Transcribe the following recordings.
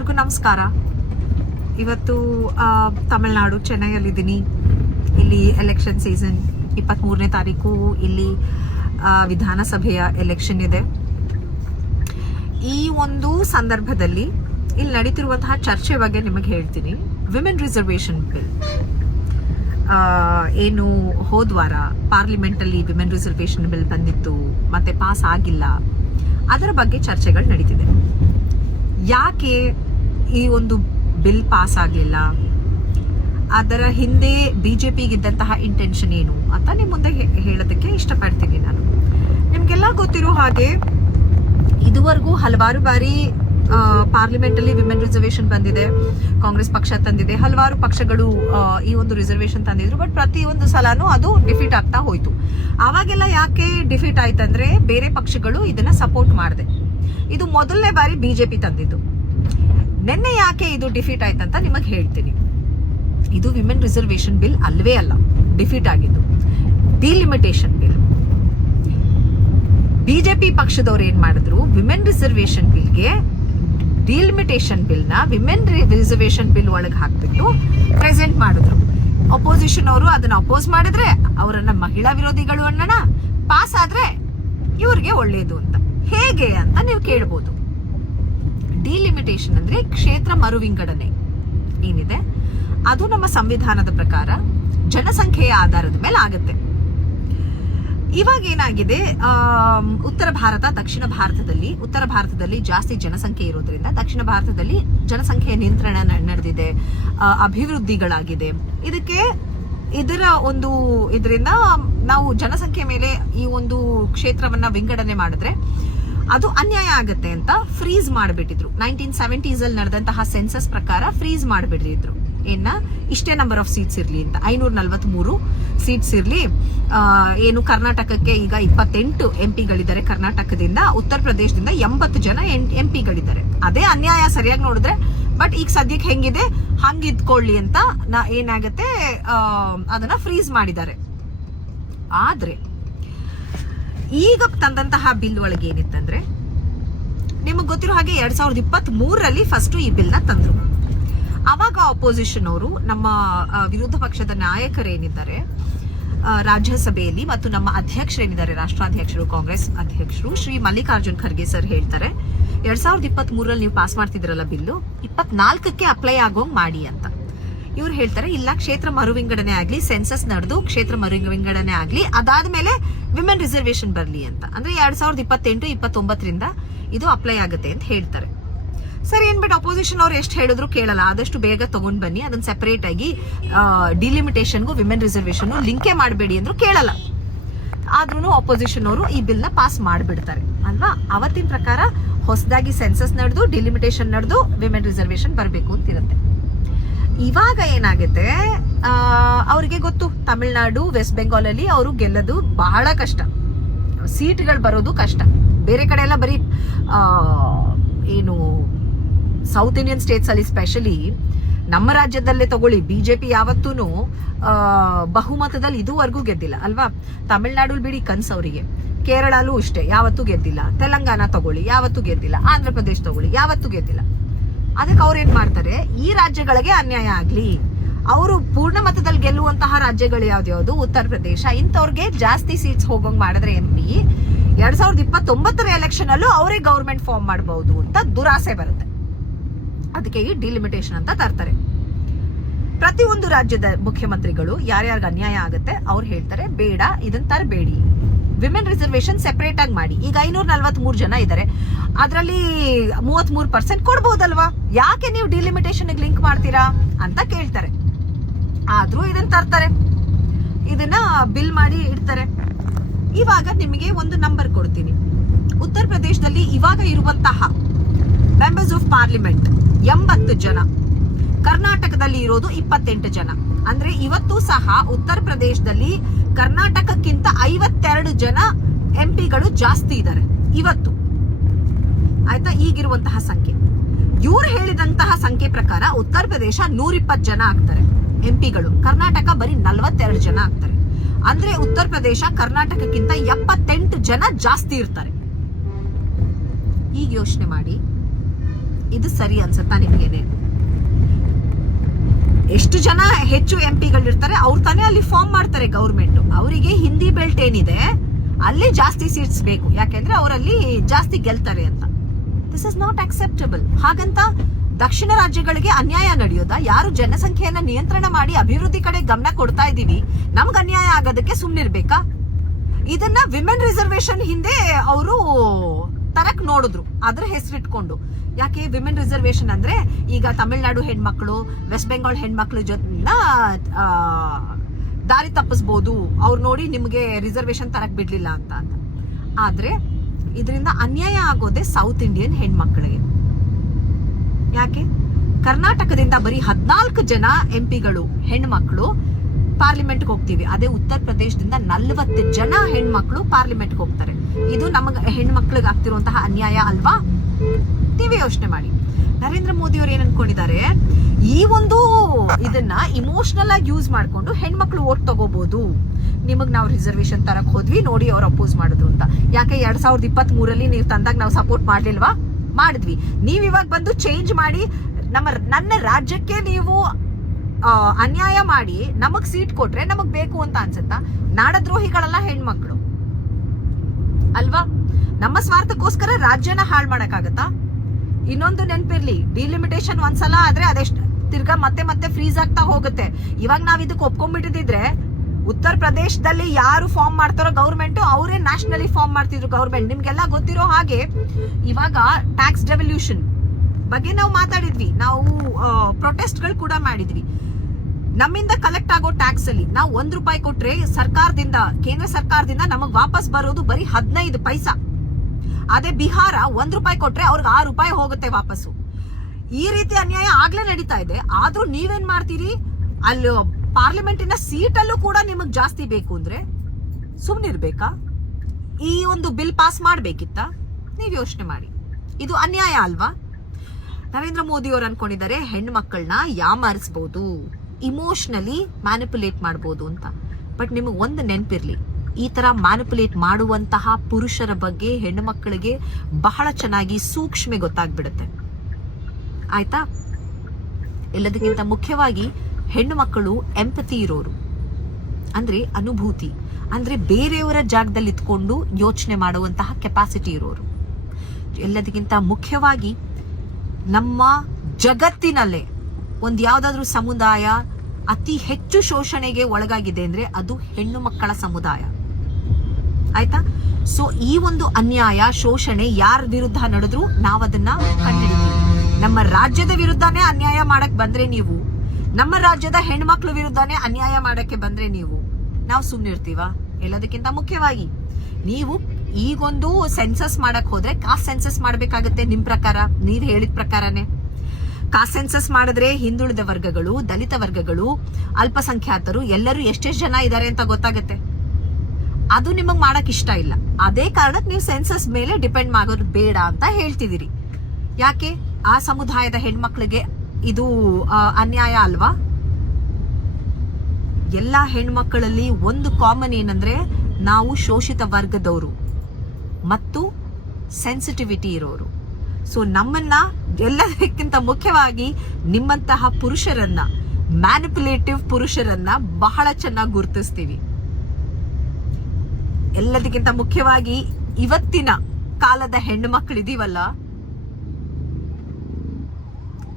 ಎಲ್ಲರಿಗೂ ನಮಸ್ಕಾರ. ಇವತ್ತು ತಮಿಳ್ನಾಡು ಚೆನ್ನೈಯಲ್ಲಿದ್ದೀನಿ. ಇಲ್ಲಿ ಎಲೆಕ್ಷನ್ ಸೀಸನ್ 23ನೇ ತಾರೀಕು ಇಲ್ಲಿ ವಿಧಾನಸಭೆಯ ಎಲೆಕ್ಷನ್ ಇದೆ. ಈ ಒಂದು ಸಂದರ್ಭದಲ್ಲಿ ಇಲ್ಲಿ ನಡೀತಿರುವಂತಹ ಚರ್ಚೆ ಬಗ್ಗೆ ನಿಮಗೆ ಹೇಳ್ತೀನಿ. ವಿಮೆನ್ ರಿಸರ್ವೇಷನ್ ಬಿಲ್ ಏನು ಹೋದ್ವಾರ ಪಾರ್ಲಿಮೆಂಟಲ್ಲಿ ವಿಮೆನ್ ರಿಸರ್ವೇಷನ್ ಬಿಲ್ ಬಂದಿತ್ತು, ಮತ್ತೆ ಪಾಸ್ ಆಗಿಲ್ಲ. ಅದರ ಬಗ್ಗೆ ಚರ್ಚೆಗಳು ನಡೀತಿದೆ. ಯಾಕೆ ಈ ಒಂದು ಬಿಲ್ ಪಾಸ್ ಆಗಲಿಲ್ಲ, ಅದರ ಹಿಂದೆ ಬಿಜೆಪಿಗಿದ್ದಂತಹ ಇಂಟೆನ್ಷನ್ ಏನು ಅಂತ ನಿಮ್ಮ ಮುಂದೆ ಹೇಳೋದಕ್ಕೆ ಇಷ್ಟಪಡ್ತೀನಿ. ನಾನು ನಿಮ್ಗೆಲ್ಲ ಗೊತ್ತಿರೋ ಹಾಗೆ ಇದುವರೆಗೂ ಹಲವಾರು ಬಾರಿ ಪಾರ್ಲಿಮೆಂಟ್ ಅಲ್ಲಿ ವಿಮೆನ್ ರಿಸರ್ವೇಷನ್ ಬಂದಿದೆ. ಕಾಂಗ್ರೆಸ್ ಪಕ್ಷ ತಂದಿದೆ, ಹಲವಾರು ಪಕ್ಷಗಳು ಈ ಒಂದು ರಿಸರ್ವೇಷನ್ ತಂದಿದ್ರು. ಬಟ್ ಪ್ರತಿಯೊಂದು ಸಲನೂ ಅದು ಡಿಫೀಟ್ ಆಗ್ತಾ ಹೋಯ್ತು. ಅವಾಗೆಲ್ಲ ಯಾಕೆ ಡಿಫೀಟ್ ಆಯ್ತಂದ್ರೆ ಬೇರೆ ಪಕ್ಷಗಳು ಇದನ್ನ ಸಪೋರ್ಟ್ ಮಾಡಿದೆ. ಇದು ಮೊದಲನೇ ಬಾರಿ ಬಿಜೆಪಿ ತಂದಿದ್ದು. ನಿನ್ನೆ ಯಾಕೆ ಇದು ಡಿಫೀಟ್ ಆಯ್ತಂತ ನಿಮಗೆ ಹೇಳ್ತೀನಿ. ಇದು ವಿಮೆನ್ ರಿಸರ್ವೇಷನ್ ಬಿಲ್ ಅಲ್ವೇ ಅಲ್ಲ ಡಿಫೀಟ್ ಆಗಿದ್ದು, ಡಿಲಿಮಿಟೇಷನ್ ಬಿಲ್. ಬಿಜೆಪಿ ಪಕ್ಷದವ್ರು ಏನ್ ಮಾಡಿದ್ರು, ವಿಮೆನ್ ರಿಸರ್ವೇಷನ್ ಬಿಲ್ಗೆ ಡಿಲಿಮಿಟೇಷನ್ ಬಿಲ್ ನ ವಿಮೆನ್ ರಿಸರ್ವೇಷನ್ ಬಿಲ್ ಒಳಗೆ ಹಾಕ್ಬಿಟ್ಟು ಪ್ರೆಸೆಂಟ್ ಮಾಡಿದ್ರು. ಅಪೋಸಿಷನ್ ಅವರು ಅದನ್ನ ಅಪೋಸ್ ಮಾಡಿದ್ರೆ ಅವರನ್ನ ಮಹಿಳಾ ವಿರೋಧಿಗಳು ಅನ್ನೋಣ, ಪಾಸ್ ಆದ್ರೆ ಇವ್ರಿಗೆ ಒಳ್ಳೇದು ಅಂತ. ಹೇಗೆ ಅಂತ ನೀವು ಕೇಳ್ಬೋದು. ಡಿಲಿಮಿಟೇಷನ್ ಅಂದ್ರೆ ಕ್ಷೇತ್ರ ಮರುವಿಂಗಡಣೆ ಏನಿದೆ ಅದು ನಮ್ಮ ಸಂವಿಧಾನದ ಪ್ರಕಾರ ಜನಸಂಖ್ಯೆಯ ಆಧಾರದ ಮೇಲೆ ಆಗುತ್ತೆ. ಇವಾಗ ಏನಾಗಿದೆ, ಉತ್ತರ ಭಾರತ ದಕ್ಷಿಣ ಭಾರತದಲ್ಲಿ, ಉತ್ತರ ಭಾರತದಲ್ಲಿ ಜಾಸ್ತಿ ಜನಸಂಖ್ಯೆ ಇರೋದ್ರಿಂದ ದಕ್ಷಿಣ ಭಾರತದಲ್ಲಿ ಜನಸಂಖ್ಯೆಯ ನಿಯಂತ್ರಣ ನಡೆದಿದೆ, ಅಭಿವೃದ್ಧಿಗಳಾಗಿದೆ. ಇದರಿಂದ ನಾವು ಜನಸಂಖ್ಯೆ ಮೇಲೆ ಈ ಒಂದು ಕ್ಷೇತ್ರವನ್ನ ವಿಂಗಡಣೆ ಮಾಡಿದ್ರೆ ಅದು ಅನ್ಯಾಯ ಆಗುತ್ತೆ ಅಂತ ಫ್ರೀಸ್ ಮಾಡಿಬಿಟ್ಟಿದ್ರು. 1970s ಅಲ್ಲಿ ನಡೆದಂತಹ ಸೆನ್ಸಸ್ ಪ್ರಕಾರ ಫ್ರೀಸ್ ಮಾಡಿಬಿಟ್ಟಿದ್ರು. ಇಷ್ಟೇ ನಂಬರ್ ಆಫ್ ಸೀಟ್ಸ್ ಇರ್ಲಿ ಅಂತ, 543 ಸೀಟ್ಸ್ ಇರ್ಲಿ. ಏನು ಕರ್ನಾಟಕಕ್ಕೆ ಈಗ 28 ಎಂಪಿಗಳಿದ್ದಾರೆ ಕರ್ನಾಟಕದಿಂದ, ಉತ್ತರ ಪ್ರದೇಶದಿಂದ 80 ಜನ ಎಂಪಿಗಳಿದ್ದಾರೆ. ಅದೇ ಅನ್ಯಾಯ ಸರಿಯಾಗಿ ನೋಡಿದ್ರೆ. ಬಟ್ ಈಗ ಸದ್ಯಕ್ಕೆ ಹೆಂಗಿದೆ ಹಂಗಿದ್ಕೊಳ್ಳಿ ಅಂತ ಏನಾಗತ್ತೆ, ಅದನ್ನ ಫ್ರೀಸ್ ಮಾಡಿದ್ದಾರೆ. ಆದ್ರೆ ಈಗ ತಂದಂತಹ ಬಿಲ್ ಒಳಗೆ ಏನಿತ್ತಂದ್ರೆ, ನಿಮಗೆ ಗೊತ್ತಿರೋ ಹಾಗೆ 2023ರಲ್ಲಿ ಫಸ್ಟ್ ಈ ಬಿಲ್ ನ ತಂದ್ರು. ಅವಾಗ ಅಪೋಸಿಷನ್ ಅವರು, ನಮ್ಮ ವಿರೋಧ ಪಕ್ಷದ ನಾಯಕರೇನಿದ್ದಾರೆ ರಾಜ್ಯಸಭೆಯಲ್ಲಿ ಮತ್ತು ನಮ್ಮ ಅಧ್ಯಕ್ಷರೇನಿದ್ದಾರೆ ರಾಷ್ಟ್ರಾಧ್ಯಕ್ಷರು, ಕಾಂಗ್ರೆಸ್ ಅಧ್ಯಕ್ಷರು ಶ್ರೀ ಮಲ್ಲಿಕಾರ್ಜುನ್ ಖರ್ಗೆ ಸರ್ ಹೇಳ್ತಾರೆ, 2023ರಲ್ಲಿ ನೀವು ಪಾಸ್ ಮಾಡ್ತಿದ್ರಲ್ಲ ಬಿಲ್ಲು, 24ಕ್ಕೆ ಅಪ್ಲೈ ಆಗೋಂಗ್ ಮಾಡಿ ಅಂತ. ಇವ್ರು ಹೇಳ್ತಾರೆ ಇಲ್ಲ, ಕ್ಷೇತ್ರ ಮರುವಿಂಗಡಣೆ ಆಗ್ಲಿ, ಸೆನ್ಸಸ್ ನಡೆದು ಕ್ಷೇತ್ರ ಮರುವಿಂಗಡಣೆ ಆಗ್ಲಿ, ಅದಾದ್ಮೇಲೆ ವಿಮೆನ್ ರಿಸರ್ವೇಷನ್ ಬರ್ಲಿ ಅಂತ. ಅಂದ್ರೆ 2028-29ರಿಂದ ಇದು ಅಪ್ಲೈ ಆಗುತ್ತೆ ಅಂತ ಹೇಳ್ತಾರೆ. ಸರಿ ಏನ್ಬಿಟ್ಟು ಅಪೋಸಿಷನ್ ಅವ್ರು ಎಷ್ಟು ಹೇಳಿದ್ರು ಕೇಳಲ್ಲ. ಆದಷ್ಟು ಬೇಗ ತಗೊಂಡ್ ಬನ್ನಿ, ಅದನ್ನ ಸೆಪರೇಟ್ ಆಗಿ ಡಿಲಿಮಿಟೇಷನ್ಗೂ ವಿಮೆನ್ ರಿಸರ್ವೇಷನ್ ಲಿಂಕೇ ಮಾಡಬೇಡಿ ಅಂದ್ರು ಕೇಳಲ್ಲ. ಆದ್ರೂ ಅಪೋಸಿಷನ್ ಅವರು ಈ ಬಿಲ್ ನ ಪಾಸ್ ಮಾಡಿಬಿಡ್ತಾರೆ ಅಲ್ವಾ. ಅವತ್ತಿನ ಪ್ರಕಾರ ಹೊಸದಾಗಿ ಸೆನ್ಸಸ್ ನಡೆದು ಡಿಲಿಮಿಟೇಷನ್ ನಡೆದು ವಿಮೆನ್ ರಿಸರ್ವೇಷನ್ ಬರಬೇಕು ಅಂತಿರುತ್ತೆ. ಇವಾಗ ಏನಾಗುತ್ತೆ, ಅವ್ರಿಗೆ ಗೊತ್ತು ತಮಿಳ್ನಾಡು, ವೆಸ್ಟ್ ಬೆಂಗಾಲ್ ಅಲ್ಲಿ ಅವರು ಗೆಲ್ಲೋದು ಬಹಳ ಕಷ್ಟ, ಸೀಟ್ಗಳು ಬರೋದು ಕಷ್ಟ. ಬೇರೆ ಕಡೆ ಎಲ್ಲ ಬರೀ ಏನು ಸೌತ್ ಇಂಡಿಯನ್ ಸ್ಟೇಟ್ಸ್ ಅಲ್ಲಿ ಸ್ಪೆಷಲಿ ನಮ್ಮ ರಾಜ್ಯದಲ್ಲೇ ತಗೊಳ್ಳಿ, ಬಿಜೆಪಿ ಯಾವತ್ತೂ ಬಹುಮತದಲ್ಲಿ ಇದುವರೆಗೂ ಗೆದ್ದಿಲ್ಲ ಅಲ್ವಾ. ತಮಿಳ್ನಾಡು ಬಿಡಿ ಕನ್ಸ್ ಅವರಿಗೆ, ಕೇರಳಲ್ಲೂ ಇಷ್ಟೇ ಯಾವತ್ತೂ ಗೆದ್ದಿಲ್ಲ. ತೆಲಂಗಾಣ ತಗೊಳ್ಳಿ ಯಾವತ್ತೂ ಗೆದ್ದಿಲ್ಲ. ಆಂಧ್ರ ಪ್ರದೇಶ ತಗೊಳ್ಳಿ ಯಾವತ್ತೂ ಗೆದ್ದಿಲ್ಲ. ಅದಕ್ಕೆ ಅವ್ರು ಏನ್ ಮಾಡ್ತಾರೆ, ಈ ರಾಜ್ಯಗಳಿಗೆ ಅನ್ಯಾಯ ಆಗ್ಲಿ, ಅವರು ಪೂರ್ಣ ಮತದಲ್ಲಿ ಗೆಲ್ಲುವಂತಹ ರಾಜ್ಯಗಳು ಯಾವ್ದ್ಯಾವ್ದು, ಉತ್ತರ ಪ್ರದೇಶ, ಇಂಥವ್ರಿಗೆ ಜಾಸ್ತಿ ಸೀಟ್ಸ್ ಹೋಗೋಂಗ್ ಮಾಡಿದ್ರೆ MP 2029ರ ಎಲೆಕ್ಷನ್ ಅಲ್ಲೂ ಅವರೇ ಗವರ್ಮೆಂಟ್ ಫಾರ್ಮ್ ಮಾಡಬಹುದು ಅಂತ ದುರಾಸೆ ಬರುತ್ತೆ. ಅದಕ್ಕೆ ಈ ಡಿಲಿಮಿಟೇಷನ್ ಅಂತ ತರ್ತಾರೆ. ಪ್ರತಿಯೊಂದು ರಾಜ್ಯದ ಮುಖ್ಯಮಂತ್ರಿಗಳು ಯಾರ್ಯಾರಿಗೆ ಅನ್ಯಾಯ ಆಗುತ್ತೆ ಅವ್ರು ಹೇಳ್ತಾರೆ, ಬೇಡ ಇದನ್ನ ತರಬೇಡಿ, ವಿಮೆನ್ ರಿಸರ್ವೇಷನ್ ಸೆಪರೇಟ್ ಆಗಿ ಮಾಡಿ. ಈಗ 543 ಜನ ಇದ್ದಾರೆ, ಅದರಲ್ಲಿ 33% ಕೊಡ್ಬೋದಲ್ವಾ, ಯಾಕೆ ನೀವು ಡಿಲಿಮಿಟೇಷನ್ ಲಿಂಕ್ ಮಾಡ್ತೀರಾ ಅಂತ ಕೇಳ್ತಾರೆ. ಆದ್ರೂ ಇದನ್ನ ತರ್ತಾರೆ, ಇದನ್ನ ಬಿಲ್ ಮಾಡಿ ಇಡ್ತಾರೆ. ಇವಾಗ ನಿಮಗೆ ಒಂದು ನಂಬರ್ ಕೊಡ್ತೀನಿ. ಉತ್ತರ ಪ್ರದೇಶದಲ್ಲಿ ಇವಾಗ ಇರುವಂತಹ ಮೆಂಬರ್ಸ್ ಆಫ್ ಪಾರ್ಲಿಮೆಂಟ್ 80 ಜನ, ಕರ್ನಾಟಕದಲ್ಲಿ ಇರೋದು 28 ಜನ. ಅಂದ್ರೆ ಇವತ್ತು ಸಹ ಉತ್ತರ ಪ್ರದೇಶದಲ್ಲಿ ಕರ್ನಾಟಕಕ್ಕಿಂತ 52 ಜನ ಎಂಪಿಗಳು ಜಾಸ್ತಿ ಇದ್ದಾರೆ ಇವತ್ತು, ಆಯ್ತಾ. ಈಗಿರುವಂತಹ ಸಂಖ್ಯೆ, ಇವ್ರು ಹೇಳಿದಂತಹ ಸಂಖ್ಯೆ ಪ್ರಕಾರ ಉತ್ತರ ಪ್ರದೇಶ 120 ಜನ ಆಗ್ತಾರೆ ಎಂಪಿಗಳು, ಕರ್ನಾಟಕ ಬರೀ 42 ಜನ ಆಗ್ತಾರೆ. ಅಂದ್ರೆ ಉತ್ತರ ಪ್ರದೇಶ ಕರ್ನಾಟಕಕ್ಕಿಂತ 78 ಜನ ಜಾಸ್ತಿ ಇರ್ತಾರೆ. ಈಗ ಯೋಚನೆ ಮಾಡಿ, ಇದು ಸರಿ ಅನ್ಸುತ್ತಾ ನಿಮ್ಗೇನೆ? ಎಷ್ಟು ಜನ ಹೆಚ್ಚು MP ಗಳಿರ್ತಾರೆ ಅವ್ರು ತಾನೇ ಅಲ್ಲಿ ಫಾರ್ಮ್ ಮಾಡ್ತಾರೆ ಗೌರ್ಮೆಂಟ್. ಅವರಿಗೆ ಹಿಂದಿ ಬೆಲ್ಟ್ ಏನಿದೆ ಅಲ್ಲಿ ಜಾಸ್ತಿ ಸೀಟ್ಸ್ ಬೇಕು, ಯಾಕೆಂದ್ರೆ ಅವರಲ್ಲಿ ಜಾಸ್ತಿ ಗೆಲ್ತಾರೆ ಅಂತ. This is not acceptable. ಹಾಗಂತ ದಕ್ಷಿಣ ರಾಜ್ಯಗಳಿಗೆ ಅನ್ಯಾಯ ನಡೆಯೋದಾ? ಯಾರು ಜನಸಂಖ್ಯೆಯನ್ನ ನಿಯಂತ್ರಣ ಮಾಡಿ ಅಭಿವೃದ್ಧಿ ಕಡೆ ಗಮನ ಕೊಡ್ತಾ ಇದೀವಿ, ನಮ್ಗೆ ಅನ್ಯಾಯ ಆಗೋದಕ್ಕೆ ಸುಮ್ನಿರ್ಬೇಕಾ? ಇದನ್ನ ವಿಮೆನ್ ರಿಸರ್ವೇಶನ್ ಹಿಂದೆ ಅವರು ತರಕ್ ನೋಡಿದ್ರು, ಅದ್ರ ಹೆಸರಿಟ್ಕೊಂಡು. ಯಾಕೆ ವಿಮೆನ್ ರಿಸರ್ವೇಶನ್ ಅಂದ್ರೆ, ಈಗ ತಮಿಳ್ನಾಡು ಹೆಣ್ಮಕ್ಳು, ವೆಸ್ಟ್ ಬೆಂಗಾಲ್ ಹೆಣ್ಮಕ್ಳು ದಾರಿ ತಪ್ಪಿಸ್ಬೋದು, ಅವ್ರು ನೋಡಿ ನಿಮ್ಗೆ ರಿಸರ್ವೇಶನ್ ತರಕ್ ಬಿಡ್ಲಿಲ್ಲ ಅಂತ. ಆದ್ರೆ ಇದರಿಂದ ಅನ್ಯಾಯ ಆಗೋದೇ ಸೌತ್ ಇಂಡಿಯನ್ ಹೆಣ್ಮಕ್ಳಿಗೆ. ಯಾಕೆ? ಕರ್ನಾಟಕದಿಂದ ಬರೀ 14 ಜನ MP ಹೆಣ್ಮಕ್ಳು ಪಾರ್ಲಿಮೆಂಟ್ ಹೋಗ್ತೀವಿ. ಅದೇ ಉತ್ತರ ಪ್ರದೇಶದಿಂದ 40 ಜನ ಹೆಣ್ಮಕ್ಳು ಪಾರ್ಲಿಮೆಂಟ್ ಹೋಗ್ತಾರೆ. ಇದು ನಮಗ ಹೆಣ್ಮಕ್ಳಿಗೆ ಆಗ್ತಿರುವಂತಹ ಅನ್ಯಾಯ ಅಲ್ವಾ? ನೀವೇ ಯೋಚನೆ ಮಾಡಿ. ನರೇಂದ್ರ ಮೋದಿ ಅವರು ಏನ್ ಅನ್ಕೊಂಡಿದ್ದಾರೆ, ಈ ಒಂದು ಇದನ್ನ ಇಮೋಷನಲ್ ಆಗಿ ಯೂಸ್ ಮಾಡ್ಕೊಂಡು ಹೆಣ್ಮಕ್ಳು ವೋಟ್ ತಗೋಬಹುದು, ನಿಮಗ್ ನಾವು ರಿಸರ್ವೇಶನ್ ತರಕ್ ಹೋದ್ವಿ ನೋಡಿ ಅವ್ರು ಅಪೋಸ್ ಮಾಡಿದ್ರು ಅಂತ. ಯಾಕೆ 2023 ನೀವು ತಂದಾಗ ನಾವು ಸಪೋರ್ಟ್ ಮಾಡ್ಲಿಲ್ವಾ? ಮಾಡಿದ್ವಿ. ನೀವ್ ಇವಾಗ ಬಂದು ಚೇಂಜ್ ಮಾಡಿ ನನ್ನ ರಾಜ್ಯಕ್ಕೆ ನೀವು ಅನ್ಯಾಯ ಮಾಡಿ ನಮಗ್ ಸೀಟ್ ಕೊಟ್ರೆ ನಮಗ್ ಬೇಕು ಅಂತ ಅನ್ಸುತ್ತಾ? ನಾಡದ್ರೋಹಿಗಳೆಲ್ಲ ಹೆಣ್ಮಕ್ಳು ಅಲ್ವಾ? ನಮ್ಮ ಸ್ವಾರ್ಥಕ್ಕೋಸ್ಕರ ರಾಜ್ಯನ ಹಾಳು ಮಾಡಕ್ಕಾಗತ್ತಾ? ಇನ್ನೊಂದು ನೆನ್ಪಿರ್ಲಿ, ಡಿಲಿಮಿಟೇಷನ್ ಒಂದ್ಸಲ ಆದ್ರೆ ಅದೆಷ್ಟು ತಿರ್ಗಾ ಮತ್ತೆ ಫ್ರೀಸ್ ಆಗ್ತಾ ಹೋಗುತ್ತೆ. ಇವಾಗ ನಾವ್ ಇದಕ್ಕೆ ಒಪ್ಕೊಂಡ್ಬಿಟ್ಟಿದ್ರೆ, ಉತ್ತರ ಪ್ರದೇಶದಲ್ಲಿ ಯಾರು ಫಾರ್ಮ್ ಮಾಡ್ತಾರೋ ಗೌರ್ಮೆಂಟ್, ಅವರೇ ನ್ಯಾಷನಲಿ ಫಾರ್ಮ್ ಮಾಡ್ತಿದ್ರು ಗೌರ್ಮೆಂಟ್. ನಿಮ್ಗೆಲ್ಲ ಗೊತ್ತಿರೋ ಹಾಗೆ ಇವಾಗ ಟ್ಯಾಕ್ಸ್ ಡೆವಲ್ಯೂಷನ್ ಬಗ್ಗೆ ನಾವು ಮಾತಾಡಿದ್ವಿ, ನಾವು ಪ್ರೊಟೆಸ್ಟ್ಗಳು ಕೂಡ ಮಾಡಿದ್ವಿ. ನಮ್ಮಿಂದ ಕಲೆಕ್ಟ್ ಆಗೋ ಟ್ಯಾಕ್ಸ್ ಅಲ್ಲಿ ನಾವು ₹1 ಕೊಟ್ರೆ ಸರ್ಕಾರದಿಂದ, ಕೇಂದ್ರ ಸರ್ಕಾರದಿಂದ ನಮಗ್ ವಾಪಸ್ ಬರೋದು ಬರೀ 15 ಪೈಸಾ. ಅದೇ ಬಿಹಾರ ₹1 ಕೊಟ್ರೆ ಅವ್ರಿಗೆ ₹6 ಹೋಗುತ್ತೆ ವಾಪಸ್ಸು. ಈ ರೀತಿ ಅನ್ಯಾಯ ಆಗ್ಲೇ ನಡೀತಾ ಇದೆ. ಆದ್ರೂ ನೀವೇನ್ ಮಾಡ್ತೀರಿ, ಅಲ್ಲಿ ಪಾರ್ಲಿಮೆಂಟಿನ ಸೀಟಲ್ಲೂ ಕೂಡ ನಿಮಗ್ ಜಾಸ್ತಿ ಬೇಕು ಅಂದ್ರೆ ಸುಮ್ನಿರ್ಬೇಕಾ? ಈ ಒಂದು ಬಿಲ್ ಪಾಸ್ ಮಾಡ್ಬೇಕಿತ್ತ? ನೀವ್ ಯೋಚನೆ ಮಾಡಿ. ಇದು ಅನ್ಯಾಯ ಅಲ್ವಾ? ನರೇಂದ್ರ ಮೋದಿ ಅವರು ಅನ್ಕೊಂಡಿದ್ದಾರೆ ಹೆಣ್ಣು ಮಕ್ಕಳನ್ನ ಯಾಮಾರಿಸಬಹುದು, ಇಮೋಷನಲಿ ಮ್ಯಾನಿಪುಲೇಟ್ ಮಾಡಬಹುದು ಅಂತ. ಬಟ್ ನಿಮಗೆ ಒಂದು ನೆನಪಿರ್ಲಿ, ಈ ತರ ಮ್ಯಾನಿಪುಲೇಟ್ ಮಾಡುವಂತಹ ಪುರುಷರ ಬಗ್ಗೆ ಹೆಣ್ಣು ಮಕ್ಕಳಿಗೆ ಬಹಳ ಚೆನ್ನಾಗಿ ಸೂಕ್ಷ್ಮ ಗೊತ್ತಾಗ್ಬಿಡುತ್ತೆ. ಆಯ್ತಾ? ಎಲ್ಲದಕ್ಕಿಂತ ಮುಖ್ಯವಾಗಿ ಹೆಣ್ಣು ಮಕ್ಕಳು ಎಂಪತಿ ಇರೋರು, ಅಂದ್ರೆ ಅನುಭೂತಿ, ಅಂದ್ರೆ ಬೇರೆಯವರ ಜಾಗದಲ್ಲಿ ಇತ್ಕೊಂಡು ಯೋಚನೆ ಮಾಡುವಂತಹ ಕೆಪಾಸಿಟಿ ಇರೋರು. ಎಲ್ಲದಕ್ಕಿಂತ ಮುಖ್ಯವಾಗಿ ನಮ್ಮ ಜಗತ್ತಿನಲ್ಲೇ ಒಂದು ಯಾವ್ದಾದ್ರೂ ಸಮುದಾಯ ಅತಿ ಹೆಚ್ಚು ಶೋಷಣೆಗೆ ಒಳಗಾಗಿದೆ ಅಂದ್ರೆ ಅದು ಹೆಣ್ಣು ಮಕ್ಕಳ ಸಮುದಾಯ. ಆಯ್ತಾ? ಸೊ ಈ ಒಂದು ಅನ್ಯಾಯ, ಶೋಷಣೆ ಯಾರ ವಿರುದ್ಧ ನಡೆದ್ರು ನಾವದನ್ನ ಕಂಡುಹಿಡಿತೀವಿ. ನಮ್ಮ ರಾಜ್ಯದ ವಿರುದ್ಧನೇ ಅನ್ಯಾಯ ಮಾಡಕ್ ಬಂದ್ರೆ ನೀವು, ನಮ್ಮ ರಾಜ್ಯದ ಹೆಣ್ಮಕ್ಳ ವಿರುದ್ಧನೇ ಅನ್ಯಾಯ ಮಾಡಕ್ಕೆ ಬಂದ್ರೆ ನಾವು ಸುಮ್ನಿರ್ತೀವ? ಎಲ್ಲದಕ್ಕಿಂತ ಮುಖ್ಯವಾಗಿ ನೀವು ಈಗೊಂದು ಸೆನ್ಸಸ್ ಮಾಡಕ್ ಹೋದ್ರೆ ಕಾಸ್ಟ್ ಸೆನ್ಸಸ್ ಮಾಡ್ಬೇಕಾಗತ್ತೆ. ನಿಮ್ ಪ್ರಕಾರ, ನೀವ್ ಹೇಳಿದ ಪ್ರಕಾರನೇ ಕಾಸ್ಟ್ ಸೆನ್ಸಸ್ ಮಾಡಿದ್ರೆ ಹಿಂದುಳಿದ ವರ್ಗಗಳು, ದಲಿತ ವರ್ಗಗಳು, ಅಲ್ಪಸಂಖ್ಯಾತರು ಎಲ್ಲರೂ ಎಷ್ಟೆಷ್ಟು ಜನ ಇದ್ದಾರೆ ಅಂತ ಗೊತ್ತಾಗತ್ತೆ. ಅದು ನಿಮಗ್ ಮಾಡಕ್ ಇಷ್ಟ ಇಲ್ಲ. ಅದೇ ಕಾರಣಕ್ಕೆ ನೀವು ಸೆನ್ಸಸ್ ಮೇಲೆ ಡಿಪೆಂಡ್ ಆಗೋದು ಬೇಡ ಅಂತ ಹೇಳ್ತಿದ್ದೀರಿ. ಯಾಕೆ? ಆ ಸಮುದಾಯದ ಹೆಣ್ಮಕ್ಳಿಗೆ ಇದು ಅನ್ಯಾಯ ಅಲ್ವಾ? ಎಲ್ಲಾ ಹೆಣ್ಮಕ್ಕಳಲ್ಲಿ ಒಂದು ಕಾಮನ್ ಏನಂದ್ರೆ, ನಾವು ಶೋಷಿತ ವರ್ಗದವರು ಮತ್ತು ಸೆನ್ಸಿಟಿವಿಟಿ ಇರೋರು. ಸೊ ನಮ್ಮನ್ನ ಎಲ್ಲದಕ್ಕಿಂತ ಮುಖ್ಯವಾಗಿ ನಿಮ್ಮಂತಹ ಪುರುಷರನ್ನ, ಮ್ಯಾನಿಪುಲೇಟಿವ್ ಪುರುಷರನ್ನ ಬಹಳ ಚೆನ್ನಾಗಿ ಗುರುತಿಸ್ತೀವಿ. ಎಲ್ಲದಕ್ಕಿಂತ ಮುಖ್ಯವಾಗಿ ಇವತ್ತಿನ ಕಾಲದ ಹೆಣ್ಣು ಮಕ್ಕಳಿದೀವಲ್ಲ,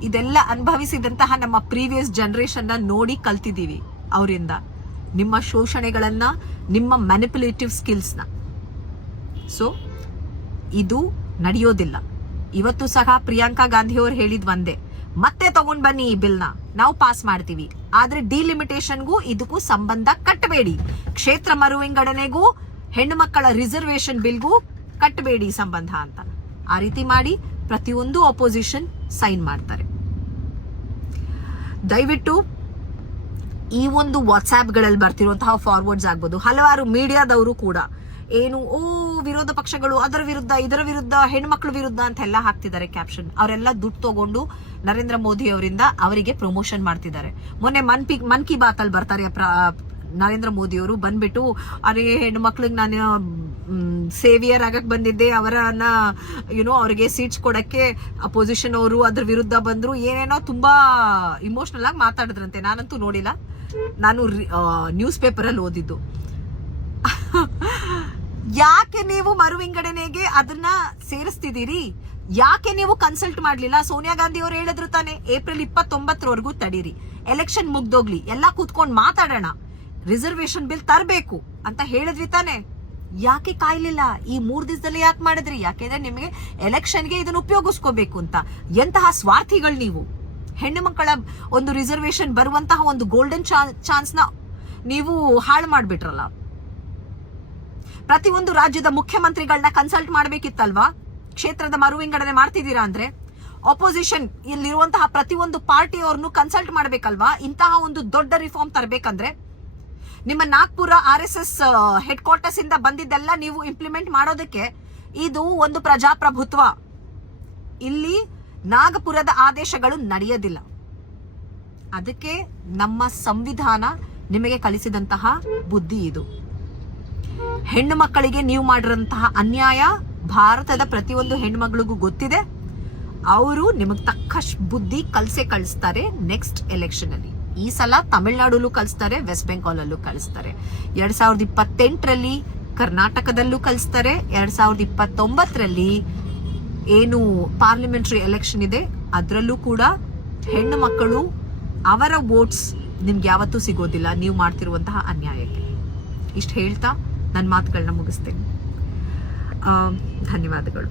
ಇದೆಲ್ಲ ಅನುಭವಿಸಿದಂತಹ ನಮ್ಮ ಪ್ರೀವಿಯಸ್ ಜನರೇಷನ್ ನೋಡಿ ಕಲ್ತಿದ್ದೀವಿ ಅವರಿಂದ, ನಿಮ್ಮ ಶೋಷಣೆಗಳನ್ನ, ನಿಮ್ಮ ಮ್ಯಾನಿಪುಲೇಟಿವ್ ಸ್ಕಿಲ್ಸ್ನ. ಸೊ ಇದು ನಡೆಯೋದಿಲ್ಲ. ಇವತ್ತು ಸಹ ಪ್ರಿಯಾಂಕಾ ಗಾಂಧಿ ಅವರು ಹೇಳಿದ್ ಒಂದೇ, ಮತ್ತೆ ತಗೊಂಡ್ ಬನ್ನಿ ಈ ಬಿಲ್ನ, ನಾವು ಪಾಸ್ ಮಾಡ್ತೀವಿ. ಆದ್ರೆ ಡಿಲಿಮಿಟೇಷನ್ಗೂ ಇದಕ್ಕೂ ಸಂಬಂಧ ಕಟ್ಟಬೇಡಿ. ಕ್ಷೇತ್ರ ಮರು ವಿಂಗಡಣೆಗೂ ಹೆಣ್ಣು ಮಕ್ಕಳ ರಿಸರ್ವೇಶನ್ ಬಿಲ್ಗೂ ಕಟ್ಟಬೇಡಿ ಸಂಬಂಧ ಅಂತ. ಆ ರೀತಿ ಮಾಡಿ ಪ್ರತಿಯೊಂದು ಅಪೋಸಿಷನ್ ಸೈನ್ ಮಾಡ್ತಾರೆ. ದಯವಿಟ್ಟು ಈ ಒಂದು ವಾಟ್ಸ್ಆಪ್ಗಳಲ್ಲಿ ಬರ್ತಿರುವಂತಹ ಫಾರ್ವರ್ಡ್ಸ್ ಆಗ್ಬೋದು, ಹಲವಾರು ಮೀಡಿಯಾದವರು ಕೂಡ ಏನು ವಿರೋಧ ಪಕ್ಷಗಳು ಅದರ ವಿರುದ್ಧ, ಇದರ ವಿರುದ್ಧ, ಹೆಣ್ಮಕ್ಳ ವಿರುದ್ಧ ಅಂತೆಲ್ಲ ಹಾಕ್ತಿದ್ದಾರೆ ಕ್ಯಾಪ್ಷನ್. ಅವರೆಲ್ಲ ದುಡ್ಡು ತಗೊಂಡು ನರೇಂದ್ರ ಮೋದಿ ಅವರಿಂದ ಅವರಿಗೆ ಪ್ರಮೋಷನ್ ಮಾಡ್ತಿದ್ದಾರೆ. ಮೊನ್ನೆ ಮನ್ ಕಿ ಬಾತ್ ಅಲ್ಲಿ ಬರ್ತಾರೆ ನರೇಂದ್ರ ಮೋದಿ ಅವರು ಬಂದ್ಬಿಟ್ಟು ಅರೆ ಹೆಣ್ಣು ಮಕ್ಳಿಗೆ ನಾನು ಸೇವಿಯರ್ ಆಗಕ್ ಬಂದಿದ್ದೆ, ಅವರನ್ನ ಅವ್ರಿಗೆ ಸೀಟ್ಸ್ ಕೊಡಕ್ಕೆ ಅಪೋಸಿಷನ್ ಅವರು ಅದ್ರ ವಿರುದ್ಧ ಬಂದ್ರು, ಏನೇನೋ ತುಂಬಾ ಇಮೋಷನಲ್ ಆಗಿ ಮಾತಾಡಿದ್ರಂತೆ. ನಾನಂತೂ ನೋಡಿಲ್ಲ, ನಾನು ನ್ಯೂಸ್ ಪೇಪರ್ ಅಲ್ಲಿ ಓದಿದ್ದು. ಯಾಕೆ ನೀವು ಮರು ವಿಂಗಡಣೆಗೆ ಅದನ್ನ ಸೇರಿಸ್ತಿದ್ದೀರಿ? ಯಾಕೆ ನೀವು ಕನ್ಸಲ್ಟ್ ಮಾಡ್ಲಿಲ್ಲ? ಸೋನಿಯಾ ಗಾಂಧಿ ಅವರು ಹೇಳಿದ್ರು ತಾನೆ ಏಪ್ರಿಲ್ 29 ತಡೀರಿ, ಎಲೆಕ್ಷನ್ ಮುಗ್ದೋಗ್ಲಿ, ಎಲ್ಲಾ ಕೂತ್ಕೊಂಡು ಮಾತಾಡೋಣ, ರಿಸರ್ವೇಶನ್ ಬಿಲ್ ತರಬೇಕು ಅಂತ ಹೇಳಿದ್ವಿ ತಾನೆ. ಯಾಕೆ ಕಾಯ್ಲಿಲ್ಲ? ಈ 3 ದಿವಸದಲ್ಲಿ ಯಾಕೆ ಮಾಡಿದ್ರಿ? ಯಾಕೆಂದ್ರೆ ನಿಮಗೆ ಎಲೆಕ್ಷನ್ಗೆ ಇದನ್ನ ಉಪಯೋಗಿಸ್ಕೋಬೇಕು ಅಂತ. ಎಂತಹ ಸ್ವಾರ್ಥಿಗಳು ನೀವು! ಹೆಣ್ಣು ಮಕ್ಕಳ ಒಂದು ರಿಸರ್ವೇಶನ್ ಬರುವಂತಹ ಒಂದು ಗೋಲ್ಡನ್ ಚಾನ್ಸ್ ನ ನೀವು ಹಾಳು ಮಾಡ್ಬಿಟ್ರಲ್ಲ. ಪ್ರತಿಯೊಂದು ರಾಜ್ಯದ ಮುಖ್ಯಮಂತ್ರಿಗಳನ್ನ ಕನ್ಸಲ್ಟ್ ಮಾಡ್ಬೇಕಿತ್ತಲ್ವಾ? ಕ್ಷೇತ್ರದ ಮರು ವಿಂಗಡಣೆ ಮಾಡ್ತಿದ್ದೀರಾ ಅಂದ್ರೆ ಅಪೋಸಿಷನ್ ಇಲ್ಲಿರುವಂತಹ ಪ್ರತಿಯೊಂದು ಪಾರ್ಟಿಯವ್ರನ್ನು ಕನ್ಸಲ್ಟ್ ಮಾಡ್ಬೇಕಲ್ವಾ? ಇಂತಹ ಒಂದು ದೊಡ್ಡ ರಿಫಾರ್ಮ್ ತರಬೇಕಂದ್ರೆ ನಿಮ್ಮ ನಾಗ್ಪುರ RSS ಹೆಡ್ ಕ್ವಾರ್ಟರ್ಸ್ ಇಂದ ಬಂದಿದ್ದೆಲ್ಲ ನೀವು ಇಂಪ್ಲಿಮೆಂಟ್ ಮಾಡೋದಕ್ಕೆ ಇದು ಒಂದು ಪ್ರಜಾಪ್ರಭುತ್ವ. ಇಲ್ಲಿ ನಾಗಪುರದ ಆದೇಶಗಳು ನಡೆಯೋದಿಲ್ಲ. ಅದಕ್ಕೆ ನಮ್ಮ ಸಂವಿಧಾನ ನಿಮಗೆ ಕಲಿಸಿದಂತಹ ಬುದ್ಧಿ ಇದು. ಹೆಣ್ಣು ಮಕ್ಕಳಿಗೆ ನೀವು ಮಾಡಿರಂತಹ ಅನ್ಯಾಯ ಭಾರತದ ಪ್ರತಿಯೊಂದು ಹೆಣ್ಮಗಳಿಗೂ ಗೊತ್ತಿದೆ. ಅವರು ನಿಮಗೆ ತಕ್ಕ ಬುದ್ಧಿ ಕಳಿಸ್ತಾರೆ ನೆಕ್ಸ್ಟ್ ಎಲೆಕ್ಷನ್ ಅಲ್ಲಿ. ಈ ಸಲ ತಮಿಳುನಾಡಲ್ಲೂ ಕಳಿಸ್ತಾರೆ, ವೆಸ್ಟ್ ಬೆಂಗಾಲ್ ಅಲ್ಲೂ ಕಳಿಸ್ತಾರೆ, 2028ರಲ್ಲಿ ಕರ್ನಾಟಕದಲ್ಲೂ ಕಳಿಸ್ತಾರೆ, 2029ರಲ್ಲಿ ಏನು ಪಾರ್ಲಿಮೆಂಟರಿ ಎಲೆಕ್ಷನ್ ಇದೆ ಅದರಲ್ಲೂ ಕೂಡ ಹೆಣ್ಣು ಮಕ್ಕಳು ಅವರ ವೋಟ್ಸ್ ನಿಮ್ಗೆ ಯಾವತ್ತೂ ಸಿಗೋದಿಲ್ಲ ನೀವು ಮಾಡ್ತಿರುವಂತಹ ಅನ್ಯಾಯಕ್ಕೆ. ಇಷ್ಟು ಹೇಳ್ತಾ ನನ್ನ ಮಾತುಗಳನ್ನ ಮುಗಿಸ್ತೇನೆ. ಧನ್ಯವಾದಗಳು.